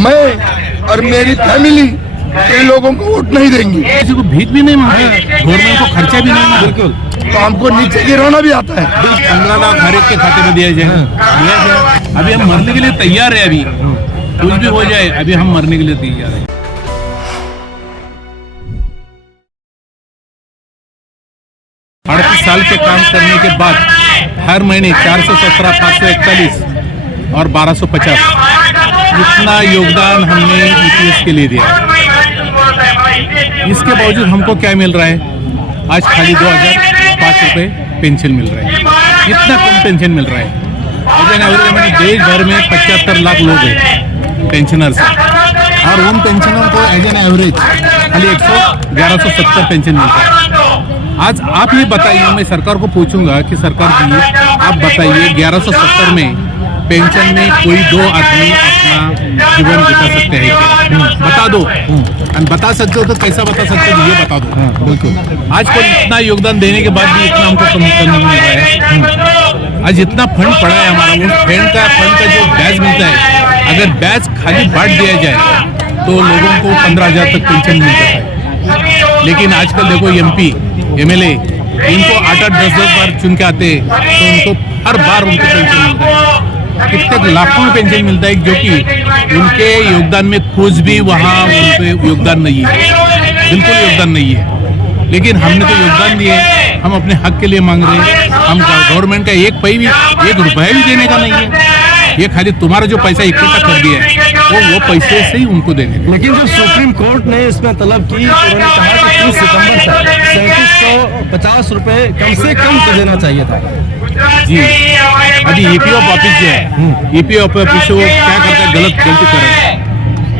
मैं और मेरी फैमिली कई लोगों को वोट नहीं देंगे। किसी को भीख भी नहीं मांगे, गवर्नमेंट को खर्चा भी नहीं मांगे। बिल्कुल, तो हमको नीचे गिराना भी आता है। 15 लाख हर एक के खाते में दिया जाए। अभी हम मरने के लिए तैयार है। अभी कुछ भी हो जाए, अभी हम मरने के लिए तैयार है। 38 साल के काम करने के बाद हर महीने 417, 541 और 1250 इतना योगदान हमने ईपीएस के लिए दिया। इसके बावजूद हमको क्या मिल रहा है? आज खाली 2005 रुपये पेंशन मिल रहा है। इतना कम पेंशन मिल रहा है। मैंने देश भर में 75 लाख लोग हैं पेंशनर्स, और उन पेंशनरों को एज एन एवरेज खाली 1170 पेंशन मिलता है। आज आप ये बताइए, मैं सरकार को पूछूंगा कि सरकार जी आप बताइए 1170 में पेंशन में कोई 2 आदमी अपना जीवन बिता सकते हैं क्या? बता दो। बता सकते हो तो कैसा बता सकते हो, ये बता दो। बिल्कुल, आज कोई इतना योगदान देने के बाद भी इतना हमको कम मिल रहा है। आज इतना फंड पड़ा है हमारा, उस फंड का जो ब्याज मिलता है, अगर ब्याज खाली बांट दिया जाए तो लोगों को 15,000 तक पेंशन मिल जाता है। लेकिन आजकल देखो एमपी एमएलए इनको 8-8, 10-10 बार चुन के आते हैं, तो उनको हर बार उनको पेंशन मिलता है। कितने लाखों में पेंशन मिलता है, जो कि उनके योगदान में कुछ भी वहाँ उनके योगदान नहीं है, बिल्कुल योगदान नहीं है। लेकिन हमने तो योगदान दिए, हम अपने हक के लिए मांग रहे हैं। हम गवर्नमेंट का एक रुपया भी देने का नहीं है। ये खाली तुम्हारा जो पैसा इकट्ठा कर दिया है वो पैसे से ही उनको देने। लेकिन जो सुप्रीम कोर्ट ने इसमें तलब की, उन्होंने कहा कि 30 सितंबर तक 3750 रुपए कम से कम कर देना चाहिए था। जी, अभी ईपीएफ ऑफिस जो है, ईपीएफ ऑफिस वो क्या करता है, गलती कर रहा है,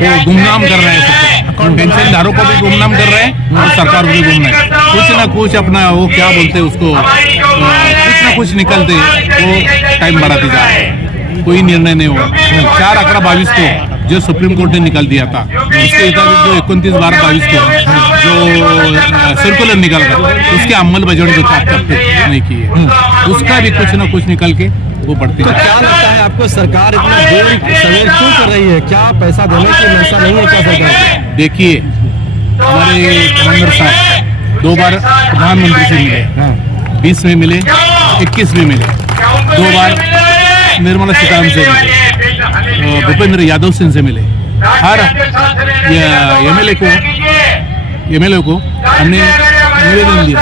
वो गुमनाम कर रहा है सबको। पेंशनदारों को भी गुमनाम कर रहे हैं और सरकार को भी गुमनाम है। कुछ ना कुछ अपना वो क्या बोलते हैं उसको, कुछ ना कुछ निकलते वो टाइम बढ़ाते जा रहे हैं। कोई निर्णय नहीं हुआ। 4/11/22 को जो सुप्रीम कोर्ट ने निकाल दिया था, उसके जो 29/12/22 को जो सर्कुलर निकल गया, उसके अंमलबजावनी जो नहीं की है, उसका भी कुछ ना कुछ निकल के वो बढ़ती है। क्या लगता है आपको, सरकार इतना देर सवेर क्यों कर रही है? क्या पैसा देने की मंशा नहीं है क्या सरकार? देखिए, हमारे कमांडर साहब 2 बार प्रधानमंत्री से मिले, 20 में मिले, 21 में मिले, 2 बार निर्मला सीतारमण से मिले, भूपेंद्र यादव सिंह से मिले। हर एमएलए को हमने निवेदन दिया,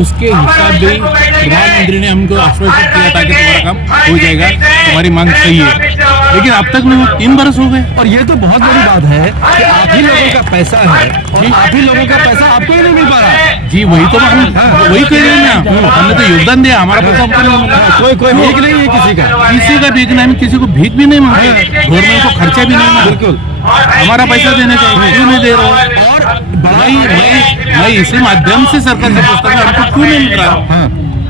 उसके हिसाब से प्रधानमंत्री ने हमको आश्वासित किया था कि तुम्हारा काम हो जाएगा, तुम्हारी मांग सही है। लेकिन अब तक में 3 बरस हो गए। और ये तो बहुत बड़ी बात है कि आप ही लोगों का पैसा है और आप ही लोगों का पैसा आपको ही नहीं मिल पा रहा है। जी, वही तो हम वही कह रहे हैं ना, हमने तो योगदान दिया, हमारा पैसा हमको नहीं मिला। कोई भीख नहीं है किसी का भीख नहीं, हम किसी को भीख भी नहीं मांगे, गवर्नमेंट को खर्चा भी नहीं मांगे। बिल्कुल, हमारा पैसा देने चाहिए, क्यों नहीं दे रहे हो? और मैं इसी माध्यम से सरकार से पूछता हूँ, हमको क्यों नहीं मिल रहा?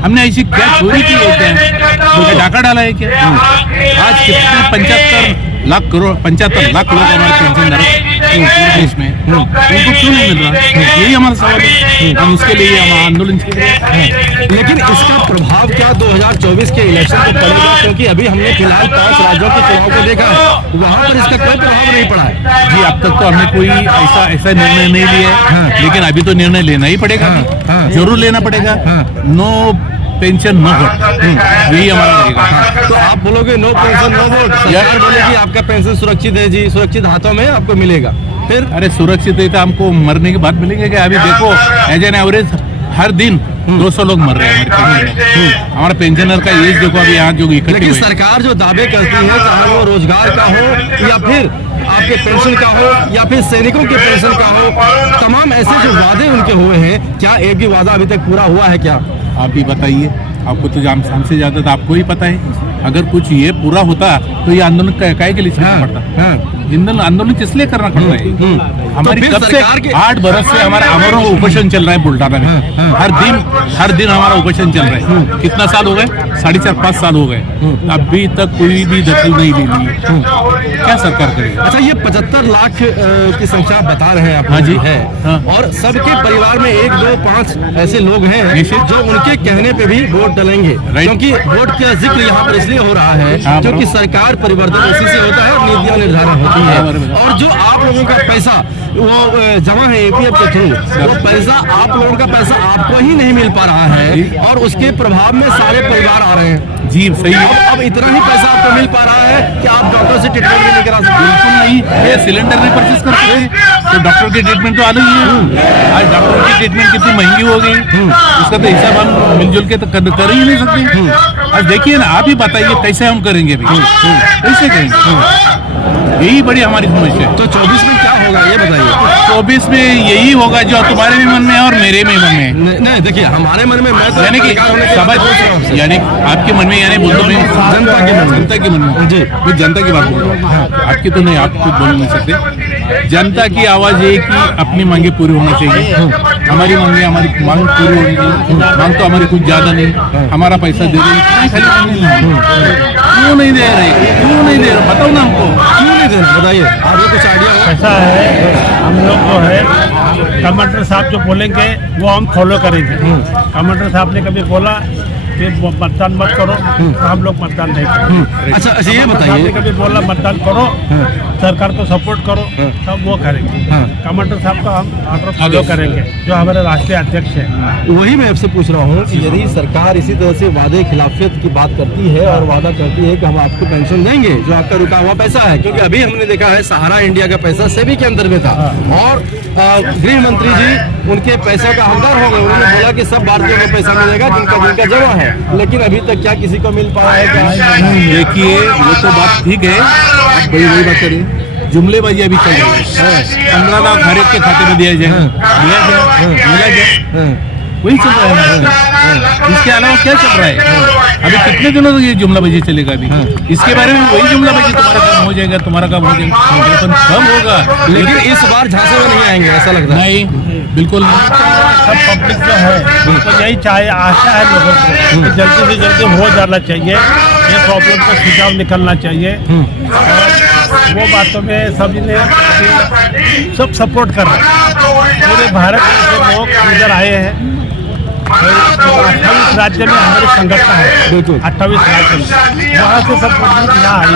हमने ऐसी क्या चोरी की है, क्या डाका डाला है क्या? आज कितने 75 लाख लोग हमारे पेंशनदार देश में, उनको क्यों नहीं मिल रहा? यही हमारा सवाल है, हम उसके लिए हम आंदोलन कर रहे हैं। लेकिन इसका प्रभाव क्या 2024 के इलेक्शन को पड़ेगा? क्योंकि अभी हमने फिलहाल 5 राज्यों के चुनाव को देखा है, वहाँ पर इसका कोई प्रभाव नहीं पड़ा है। जी, अब तक तो हमने कोई ऐसा निर्णय नहीं लिया है, लेकिन अभी तो निर्णय लेना ही पड़ेगा, जरूर लेना पड़ेगा। नो पेंशन नो वोट, यही हमारा रहेगा। तो आप बोलोगे नो पेंशन नो वोट, सरकार बोलेगी आपका पेंशन सुरक्षित है जी, सुरक्षित हाथों में आपको मिलेगा। फिर अरे सुरक्षित है तो हमको मरने के बाद मिलेंगे क्या? अभी देखो एज एन एवरेज हर दिन 200 लोग मर रहे हैं हमारे पेंशनर का एज देखो अभी यहाँ जो इकट्ठे। लेकिन सरकार जो दावे करती है, चाहे वो रोजगार का हो या फिर आपके पेंशन का हो या फिर सैनिकों के पेंशन का हो, तमाम ऐसे जो वादे उनके हुए हैं, क्या एक भी वादा अभी तक पूरा हुआ है क्या? आप भी बताइए, आपको तो हमसे ज्यादा तो आपको ही पता है। अगर कुछ ये पूरा होता तो ये आंदोलन काय के लिए करना पड़ता? आंदोलन किस लिए करना पड़ रहा है? हमारी कब से 8 बरस से हमारा अमरों उपोषण चल रहा है बुल्टाना में। हर दिन हमारा उपोषण चल रहा है। कितना साल हो गए? 4.5-5 साल हो गए, अभी तक कोई भी दखल नहीं ले ली है। क्या सरकार करेगा। अच्छा, ये 75 लाख की संख्या बता रहे हैं आप। हाँ जी है हाँ। और सबके परिवार में 1, 2, 5 ऐसे लोग हैं जो उनके कहने पे भी वोट डालेंगे, क्योंकि वोट का जिक्र यहाँ पर इसलिए हो रहा है क्योंकि सरकार परिवर्तन उसी से होता है और नीतियाँ निर्धारण होती है। और जो आप लोगों का पैसा वो जमा है APF के थ्रू, वो पैसा आप लोगों का पैसा आपको ही नहीं मिल पा रहा है और उसके प्रभाव में सारे परिवार आ रहे हैं। जी सही है। अब इतना ही पैसा आपको मिल पा रहा है कि आप डॉक्टर से ट्रीटमेंट भी नहीं करा सकते। बिल्कुल नहीं, ये सिलेंडर नहीं परचेज कर सकते तो डॉक्टर की ट्रीटमेंट तो आना ही है। आज डॉक्टर की ट्रीटमेंट कितनी महंगी हो गई, उसका तो हिसाब हम मिलजुल के तो कर ही नहीं सकते। आज देखिए ना, आप ही बताइए कैसे हम करेंगे अभी, कैसे करेंगे? यही बड़ी हमारी समस्या है। तो 24 में क्या होगा ये बताइए। 24 में यही होगा जो तुम्हारे भी मन में है और मेरे भी मन में है। नहीं देखिए, हमारे मन में, मैं तो यानी कि समझ, यानी आपके मन में, यानी बोलो में जनता के मन में जी, मैं जनता की बात बोल रहा हूँ, आपकी तो नहीं, आप कुछ बोल नहीं सकते। जनता की आवाज है कि अपनी मांगे पूरी होना चाहिए। हमारी मांगे, हमारी मांग पूरी होनी चाहिए। मांग तो हमारी कुछ ज्यादा नहीं, हमारा पैसा दे देंगे, क्यों नहीं दे रहे, क्यों नहीं दे रहे, बताओ ना हमको क्यों नहीं दे रहे, बताइए। आपको कुछ आइडिया हो? ऐसा है, हम लोग जो है कमांडर साहब जो बोलेंगे वो हम फॉलो करेंगे। कमांडर साहब ने कभी बोला कि मतदान मत करो तो हम लोग मतदान नहीं करेंगे। अच्छा ये बताइए, कभी बोला मतदान करो, सरकार को सपोर्ट करो, तब वो करेंगे। कमांडर साहब का हम ऑर्डर फॉलो करेंगे, जो हमारे राष्ट्रीय अध्यक्ष है। वही मैं आपसे पूछ रहा हूँ कि यदि सरकार इसी तरह से वादे खिलाफियत की बात करती है और वादा करती है कि हम आपको पेंशन देंगे जो आपका रुका हुआ पैसा है, क्योंकि अभी हमने देखा है सहारा इंडिया का पैसा सेबी के अंदर में था और गृह मंत्री जी उनके पैसा का हकदार हो गए। उन्होंने बोला कि सब भारतीयों को पैसा मिलेगा जिनका जमा है, लेकिन अभी तक क्या किसी को मिल पा रहा है क्या? देखिए, वो तो बात ठीक है, आप वही बात करें, जुमलेबाजी अभी चल रही है। 15 लाख हर एक के खाते में दिया जाएगा, मिला जाए, वही चल रहा है। इसके अलावा क्या चल रहा है? अभी कितने दिनों तक ये जुमलाबाजी चलेगा? अभी इसके बारे में वही जुमलाबाजी, तुम्हारा काम हो जाएगा, तुम्हारा काम हो जाएगा, कब होगा? लेकिन इस बार झांसे में नहीं आएंगे, ऐसा लगता है। नहीं, बिल्कुल नहीं। सब पब्लिक जो है तो यही चाहे, आशा है लोगों को कि जल्दी से जल्दी हो जाना चाहिए, ये प्रॉब्लम का सुझाव निकलना चाहिए। और वो बातों में सभी ने सब सपोर्ट कर रहे हैं। पूरे भारत से लोग इधर आए हैं। 28 राज्य में हमारी संगठन है, 28 राज्य में, वहाँ से सब यहाँ आई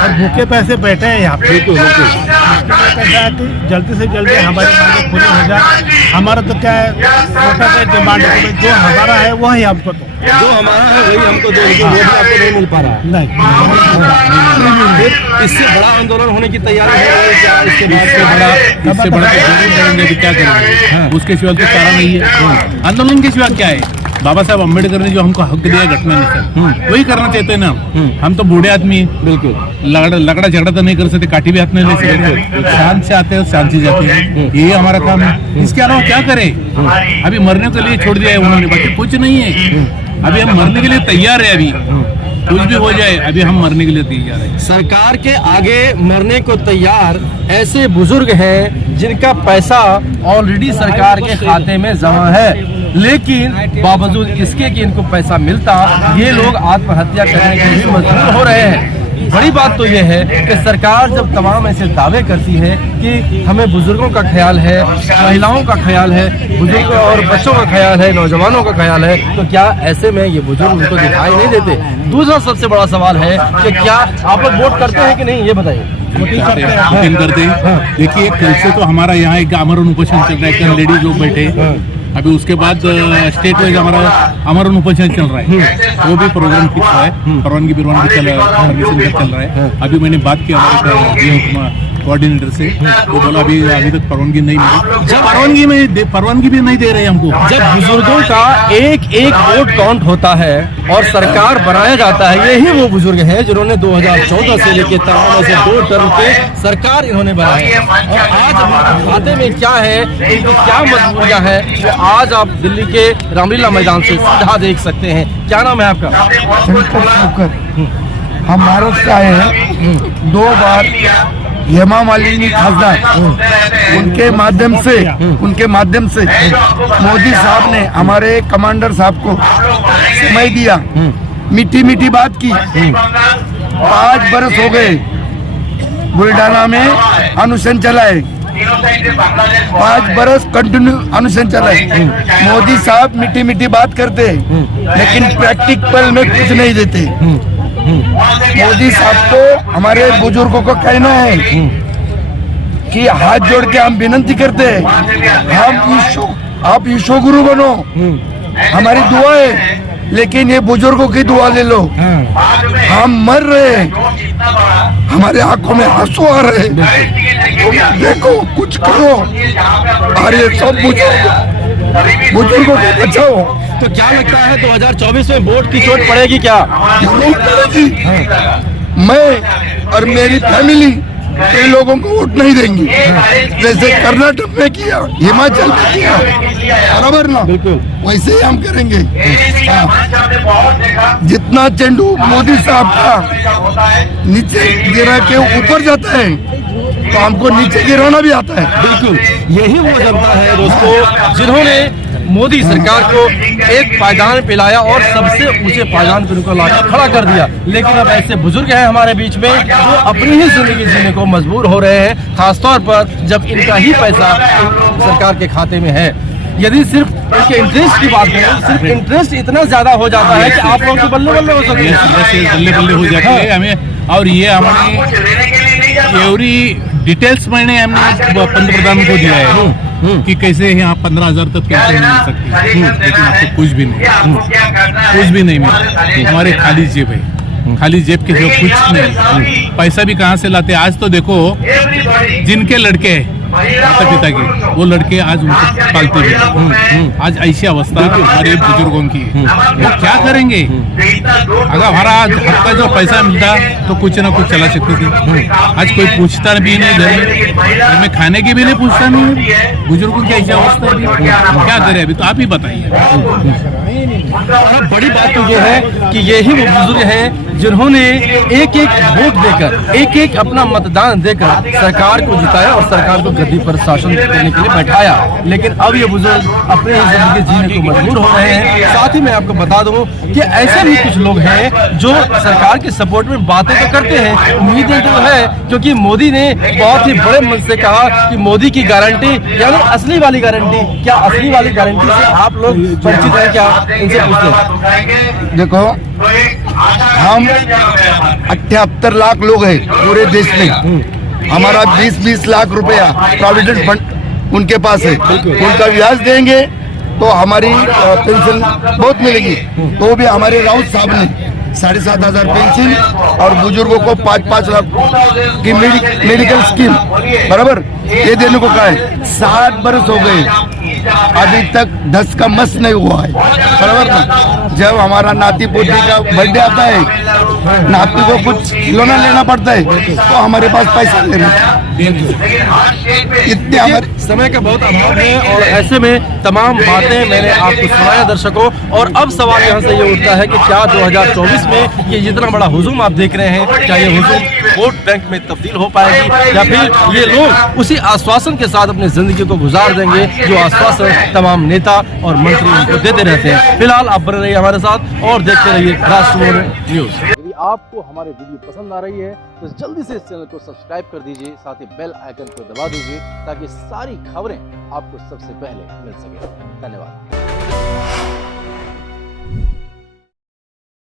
और भूखे पैसे बैठे हैं यहाँ पे। कैसा है कि जल्दी से जल्दी हमारी मांगे पूरी हो जाए। हमारा तो क्या है, छोटा सा डिमांड है, जो हमारा है वो ही हमको, तो जो हमारा है वही हमको दो, लेकिन वो भी आपको नहीं मिल पा रहा है। नहीं, फिर इससे बड़ा आंदोलन होने की तैयारी है क्या? इससे बड़ा जरूर करेंगे, अभी क्या करेंगे? उसके सिवा तो चारा नहीं है। आंदोलन के सिवा क्या है? बाबा साहब अम्बेडकर ने जो हमको हक दिया घटना में, वही करना चाहते हैं ना हम तो बूढ़े आदमी हैं, बिल्कुल लगड़ा झगड़ा तो नहीं कर सकते, काठी भी हाथ में ले सकते, शांत से आते हैं शांत से जाते हैं, यही हमारा काम है। इसके अलावा क्या करें? अभी मरने के लिए छोड़ दिया है उन्होंने, बाकी कुछ नहीं है। अभी हम मरने के लिए तैयार है, अभी कुछ भी हो जाए, अभी हम मरने के लिए तैयार है। सरकार के आगे मरने को तैयार ऐसे बुजुर्ग हैं जिनका पैसा ऑलरेडी सरकार के खाते में जमा है, लेकिन बावजूद इसके कि इनको पैसा मिलता, ये लोग आत्महत्या करने के लिए मजबूर हो रहे हैं। बड़ी बात तो यह है कि सरकार जब तमाम ऐसे दावे करती है कि हमें बुजुर्गों का ख्याल है, महिलाओं का ख्याल है, बुजुर्गों और बच्चों का ख्याल है, नौजवानों का ख्याल है, तो क्या ऐसे में ये बुजुर्ग उनको दिखाई नहीं देते? दूसरा सबसे बड़ा सवाल है कि क्या आप लोग वोट करते हैं कि नहीं, ये बताइए। वोटिंग करते हैं। देखिए, कल से तो हमारा यहाँ एक आमरण उपोषण चल रहा है, कल लेडीज लोग बैठे, अभी उसके बाद स्टेट वाइज हमारा आमरण उपोषण चल रहा है, वो भी प्रोग्राम फिक्स है, परवानगी चल रहा है। अभी मैंने बात की हमारे कोऑर्डिनेटर से, वो बोला अभी तक परवानगी नहीं मिली। जब परवानगी भी नहीं दे रहे हमको। जब बुजुर्गों का एक एक वोट काउंट होता है और सरकार बनाया जाता है, यही वो बुजुर्ग हैं जिन्होंने 2014 से लेकर तमाम से 2 टर्म के सरकार इन्होंने बनाई है। और आज खाते में क्या है, इनकी क्या मजबूरियां हैं, वो आज आप दिल्ली के रामलीला मैदान से सीधा देख सकते हैं। क्या नाम है आपका? हम महाराष्ट्र से आए हैं, 2 बार हेमा मालिनी खासदार, उनके माध्यम से मोदी साहब ने हमारे कमांडर साहब को समय दिया, मीठी मीठी बात की। 5 बरस हो गए, बुल्डाना में अनुशन चला है, 5 बरस कंटिन्यू अनुशन चला है। मोदी साहब मीठी मीठी बात करते हैं लेकिन प्रैक्टिकल में कुछ नहीं देते। मोदी साहब को हमारे बुजुर्गों को कहना है कि हाथ जोड़ के हम विनती करते हैं, आप ईशो गुरु बनो, हमारी दुआ है, लेकिन ये बुजुर्गों की दुआ ले लो। हम मर रहे हैं, हमारे आंखों में आंसू आ रहे हैं, तुम देखो कुछ करो। अरे सब बुजुर्गों को बचाओ। तो क्या लगता है 2024 में वोट की चोट पड़ेगी क्या? जरूर पड़ेगी। मैं और मेरी फैमिली कई लोगों को वोट नहीं देंगी, जैसे कर्नाटक में किया, हिमाचल में किया, बराबर ना, वैसे ही हम करेंगे। जितना चेंडू मोदी साहब का नीचे गिरा के ऊपर जाता है तो हमको नीचे गिराना भी आता है। बिल्कुल, यही वो जनता है दोस्तों जिन्होंने मोदी सरकार को एक पायदान पिलाया और सबसे ऊंचे पायदान पर उनको लाकर खड़ा कर दिया। लेकिन अब ऐसे बुजुर्ग हैं हमारे बीच में जो अपनी ही जिंदगी जीने को मजबूर हो रहे हैं, खासतौर पर जब इनका ही पैसा सरकार के खाते में है। यदि सिर्फ इनके इंटरेस्ट की बात करें, सिर्फ इंटरेस्ट इतना ज्यादा हो जाता है कि आप लोगों के बल्ले बल्ले हो सकते हैं, बल्ले बल्ले हो जाती है हमें। और ये हमारी एवरी डिटेल्स मैंने हमने पंतप्रधान को दिया है कि कैसे यहाँ 15,000 तक पेंशन मिल सकती है, लेकिन आपको कुछ भी नहीं मिला। हमारे खाली जेब है, खाली जेब के जो कुछ नहीं, पैसा भी कहाँ से लाते। आज तो देखो जिनके लड़के हैं माता पिता के, वो लड़के आज उनको पालते भी। आज ऐसी अवस्था हमारे बुजुर्गों की, वो क्या करेंगे? अगर हमारा हफ्ता जो पैसा मिलता तो कुछ ना कुछ चला सकते थे। आज कोई पूछता भी नहीं, घर में खाने की भी नहीं पूछता नहीं। बुजुर्गों की ऐसी अवस्था है, क्या करे? अभी तो आप ही बताइए। बड़ी बात तो ये है कि यही वो बुजुर्ग हैं जिन्होंने एक एक वोट देकर, एक एक अपना मतदान देकर सरकार को जिताया और सरकार को गद्दी पर शासन करने के लिए बैठाया। लेकिन अब ये बुजुर्ग अपनी जिंदगी जीने को मजबूर हो रहे हैं। साथ ही मैं आपको बता दूं कि ऐसे भी कुछ लोग हैं जो सरकार के सपोर्ट में बातें तो करते हैं, उम्मीदें तो है, क्योंकि मोदी ने बहुत ही बड़े मन से कहा कि मोदी की गारंटी यानी असली वाली गारंटी। क्या असली वाली गारंटी से आप लोग परिचित हैं? क्या इनसे पूछते हैं। देखो, हम 78 लाख लोग हैं पूरे देश में। हमारा 20-20 लाख रुपया प्रोविडेंट फंड उनके पास है, उनका ब्याज देंगे तो हमारी पेंशन बहुत मिलेगी। तो भी हमारे राउत साहब ने 7,500 पेंशन और बुजुर्गों को 5-5 लाख की मेडिकल स्कीम बराबर ये देने को कहा है। 7 बरस हो गए, अभी तक 10 का मस नहीं हुआ है, बराबर ना। जब हमारा नाती पोती का बर्थडे आता है, नाती को कुछ खिलौना लेना पड़ता है तो हमारे पास पैसा नहीं रहता। इतने हमारे समय का बहुत अभाव है और ऐसे में तमाम बातें मैंने आपको सुनाया दर्शकों। और अब सवाल यहाँ से ये उठता है कि क्या 2024 में ये जितना बड़ा हुजूम आप देख रहे हैं, क्या ये हुजूम वोट बैंक में तब्दील हो पाएगी या फिर ये लोग उसी आश्वासन के साथ अपनी जिंदगी को गुजार देंगे जो आश्वासन तमाम नेता और मंत्री उनको देते रहते हैं। फिलहाल आप बने रहिए हमारे साथ और देखते रहिए राष्ट्रमोहन न्यूज। यदि आपको हमारे वीडियो पसंद आ रही है तो जल्दी से इस चैनल को सब्सक्राइब कर दीजिए, साथ ही बेल आइकन को दबा दीजिए ताकि सारी खबरें आपको सबसे पहले मिल सके। धन्यवाद।